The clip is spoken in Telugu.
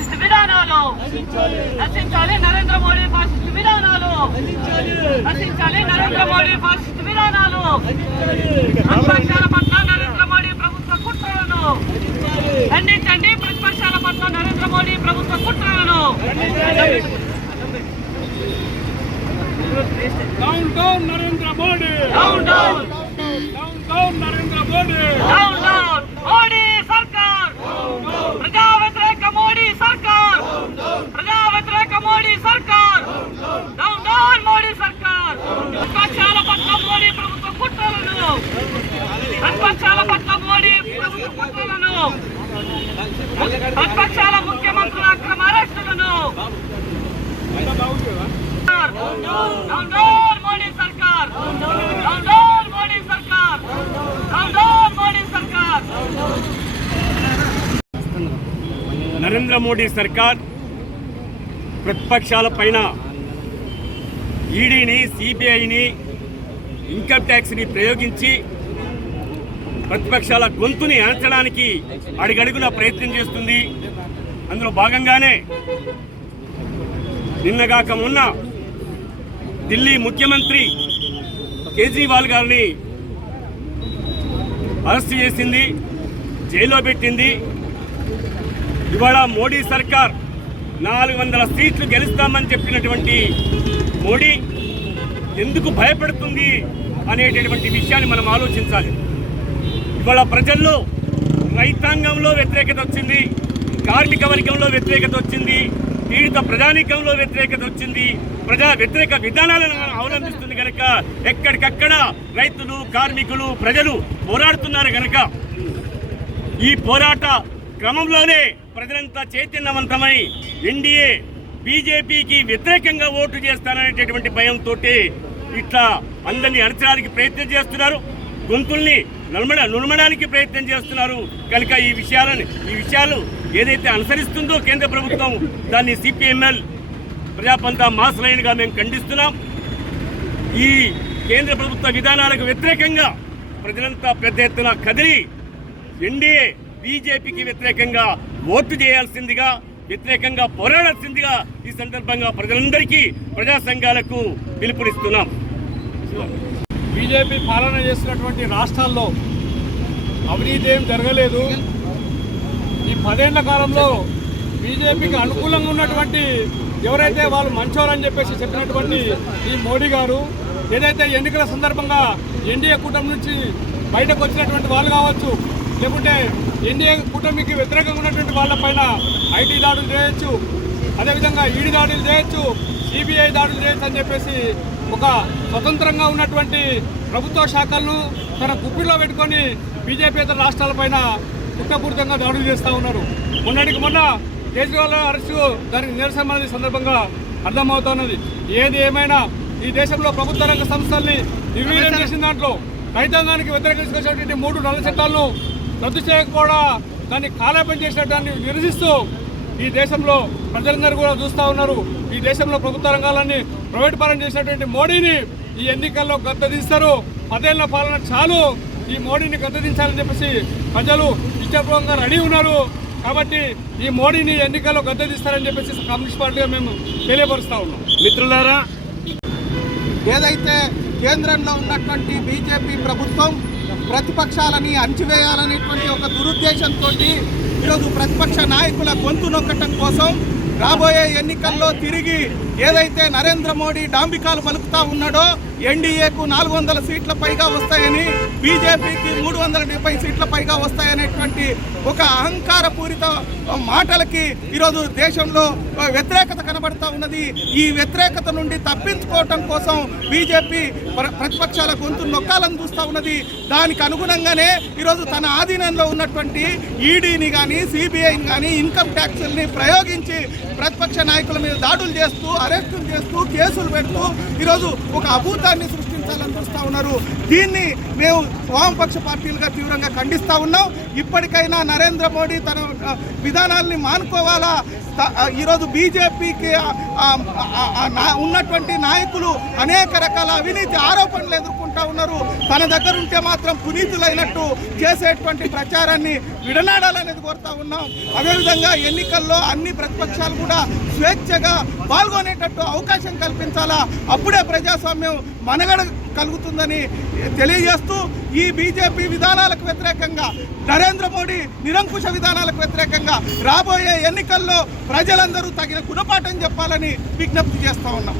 ఫాసిస్ట్ విధానాలు నశించాలి, నరేంద్ర మోడీ ఫాసిస్ట్ విధానాలు నశించాలి, నరేంద్ర మోడీ ఫాసిస్ట్ విధానాలు ప్రతిపక్షాల పట్ల నరేంద్ర మోడీ ప్రభుత్వ కుట్రలను ఖండించండి, ప్రతిపక్షాల పట్ల నరేంద్ర మోడీ ప్రభుత్వ కుట్రలను down down Narendra Modi, down down down down Narendra Modi, down down Modi సర్కార్, ప్రజా వ్యతిరేక మోడీ సర్కార్, ప్రజా వ్యతిరేక మోడీ సర్కార్, డౌన్ డౌన్ మోడీ సర్కార్. ప్రతిపక్షాల పట్ల మోడీ ప్రభుత్వ కుట్రలను, ప్రతిపక్షాల పట్ల మోడీ ప్రభుత్వ కుట్రలను, ప్రతిపక్షాల ముఖ్యమంత్రుల అక్రమ అరెస్టులను డౌన్ డౌన్ మోడీ సర్కార్, డౌన్ డౌన్ మోడీ సర్కార్, డౌన్ డౌన్ మోడీ సర్కార్. నరేంద్ర మోడీ సర్కార్ ప్రతిపక్షాల పైన ఈడీని, సిబిఐని, ఇన్కమ్ ట్యాక్స్ని ప్రయోగించి ప్రతిపక్షాల గొంతుని అణచడానికి అడుగడుగున ప్రయత్నం చేస్తుంది. అందులో భాగంగానే నిన్నగాక మొన్న ఢిల్లీ ముఖ్యమంత్రి కేజ్రీవాల్ గారిని అరెస్ట్ చేసింది, జైల్లో పెట్టింది. ఇవాళ మోడీ సర్కార్ 400 సీట్లు గెలుస్తామని చెప్పినటువంటి మోడీ ఎందుకు భయపడుతుంది అనేటటువంటి విషయాన్ని మనం ఆలోచించాలి. ఇవాళ ప్రజల్లో రైతాంగంలో వ్యతిరేకత వచ్చింది, కార్మిక వర్గంలో వ్యతిరేకత వచ్చింది, పీడిత ప్రజానీకంలో వ్యతిరేకత వచ్చింది. ప్రజా వ్యతిరేక విధానాలను అవలంబిస్తుంది కనుక ఎక్కడికక్కడ రైతులు, కార్మికులు, ప్రజలు పోరాడుతున్నారు కనుక ఈ పోరాట క్రమంలోనే ప్రజలంతా చైతన్యవంతమై ఎన్డీఏ బీజేపీకి వ్యతిరేకంగా ఓటు చేస్తారనేటటువంటి భయంతో ఇట్లా అందరినీ అణచడానికి ప్రయత్నం చేస్తున్నారు, గొంతుల్ని నురమడానికి ప్రయత్నం చేస్తున్నారు. కనుక ఈ విషయాలు ఏదైతే అనుసరిస్తుందో కేంద్ర ప్రభుత్వం, దాన్ని సిపిఎంఎల్ ప్రజాపంతా మాస్ లైన్గా మేము ఖండిస్తున్నాం. ఈ కేంద్ర ప్రభుత్వ విధానాలకు వ్యతిరేకంగా ప్రజలంతా పెద్ద ఎత్తున కదిలి ఎన్డీఏ బీజేపీకి వ్యతిరేకంగా ఓటు చేయాల్సిందిగా, వ్యతిరేకంగా పోరాడాల్సిందిగా ఈ సందర్భంగా ప్రజలందరికీ, ప్రజా సంఘాలకు పిలుపునిస్తున్నాం. బీజేపీ పాలన చేస్తున్నటువంటి రాష్ట్రాల్లో అవినీతి ఏం జరగలేదు. ఈ 10 ఏళ్ల కాలంలో బీజేపీకి అనుకూలంగా ఉన్నటువంటి ఎవరైతే వాళ్ళు మంచోరని చెప్పేసి చెప్పినటువంటి ఈ మోడీ గారు ఏదైతే ఎన్నికల సందర్భంగా ఎన్డీఏ కూటమి నుంచి బయటకు వచ్చినటువంటి వాళ్ళు కావచ్చు, లేకుంటే ఎన్డీఏ కూటమికి వ్యతిరేకంగా ఉన్నటువంటి వాళ్ళపైన ఐటీ దాడులు చేయొచ్చు, అదేవిధంగా ఈడీ దాడులు చేయొచ్చు, సిబిఐ దాడులు చేయొచ్చు అని చెప్పేసి ఒక స్వతంత్రంగా ఉన్నటువంటి ప్రభుత్వ శాఖలను తన గుప్పిలో పెట్టుకొని బీజేపీ రాష్ట్రాలపైన కుట్రపూరితంగా దాడులు చేస్తూ ఉన్నారు. మొన్నటికి మొన్న కేజ్రీవాల్ అరెస్టు దానికి నిరసన అనేది సందర్భంగా అర్థమవుతున్నది. ఏది ఏమైనా ఈ దేశంలో ప్రభుత్వ రంగ సంస్థల్ని నిర్వీర్యం చేసిన దాంట్లో రైతాంగానికి వ్యతిరేకించుకొచ్చినటువంటి 3 నల్ల చట్టాలను రద్దు చేయకపోవడం, దాన్ని కాలయాపన చేసినట్టు నిరసిస్తూ ఈ దేశంలో ప్రజలందరూ కూడా చూస్తూ ఉన్నారు. ఈ దేశంలో ప్రభుత్వ రంగాలన్నీ ప్రైవేట్ పాలన చేసినటువంటి మోడీని ఈ ఎన్నికల్లో గద్దెదిస్తారు. 10 ఏళ్ల పాలన చాలు, ఈ మోడీని గద్దెదించాలని చెప్పేసి ప్రజలు ఇష్టపూర్వకంగా రెడీ ఉన్నారు. కాబట్టి ఈ మోడీని ఎన్నికల్లో గద్దెదిస్తారని చెప్పేసి కమ్యూనిస్ట్ పార్టీగా మేము తెలియపరుస్తూ ఉన్నాం. మిత్రులారా, ఏదైతే కేంద్రంలో ఉన్నటువంటి బీజేపీ ప్రభుత్వం ప్రతిపక్షాలని అణచివేయాలనేటువంటి ఒక దురుద్దేశంతో ఈరోజు ప్రతిపక్ష నాయకుల గొంతు నొక్కటం కోసం రాబోయే ఎన్నికల్లో తిరిగి ఏదైతే నరేంద్ర మోడీ డాంబికాలు పలుకుతా ఉన్నాడో ఎన్డీఏకు 400 సీట్ల పైగా వస్తాయని, బీజేపీకి 370 సీట్ల పైగా వస్తాయనేటువంటి ఒక అహంకారపూరిత మాటలకి ఈరోజు దేశంలో వ్యతిరేకత కనబడతా ఉన్నది. ఈ వ్యతిరేకత నుండి తప్పించుకోవటం కోసం బీజేపీ ప్రతిపక్షాల గొంతు నొక్కాలని చూస్తూ ఉన్నది. దానికి అనుగుణంగానే ఈరోజు తన ఆధీనంలో ఉన్నటువంటి ఈడీని కానీ, సిబిఐని కానీ, ఇన్కమ్ ట్యాక్స్ని ప్రయోగించి ప్రతిపక్ష నాయకుల మీద దాడులు చేస్తూ, అరెస్టులు చేస్తూ, కేసులు పెడుతూ ఈరోజు ఒక అభూతాన్ని సృష్టించాలని చూస్తూ ఉన్నారు. దీన్ని మేము వామపక్ష పార్టీలుగా తీవ్రంగా ఖండిస్తూ ఉన్నాం. ఇప్పటికైనా నరేంద్ర మోడీ తన విధానాల్ని మానుకోవాలా. ఈరోజు బీజేపీకి ఉన్నటువంటి నాయకులు అనేక రకాల అవినీతి ఆరోపణలు ఎదుర్కొంటున్నారు. చేసుకుంటా ఉన్నారు. తన దగ్గర ఉంటే మాత్రం పునీతులైనట్టు చేసేటువంటి ప్రచారాన్ని విడనాడాలనేది కోరుతా ఉన్నాం. అదేవిధంగా ఎన్నికల్లో అన్ని ప్రతిపక్షాలు కూడా స్వేచ్ఛగా పాల్గొనేటట్టు అవకాశం కల్పించాలా, అప్పుడే ప్రజాస్వామ్యం మనగడ కలుగుతుందని తెలియజేస్తూ ఈ బీజేపీ విధానాలకు వ్యతిరేకంగా, నరేంద్ర మోడీ నిరంకుశ విధానాలకు వ్యతిరేకంగా రాబోయే ఎన్నికల్లో ప్రజలందరూ తగిన గుణపాఠం చెప్పాలని విజ్ఞప్తి చేస్తా ఉన్నాం.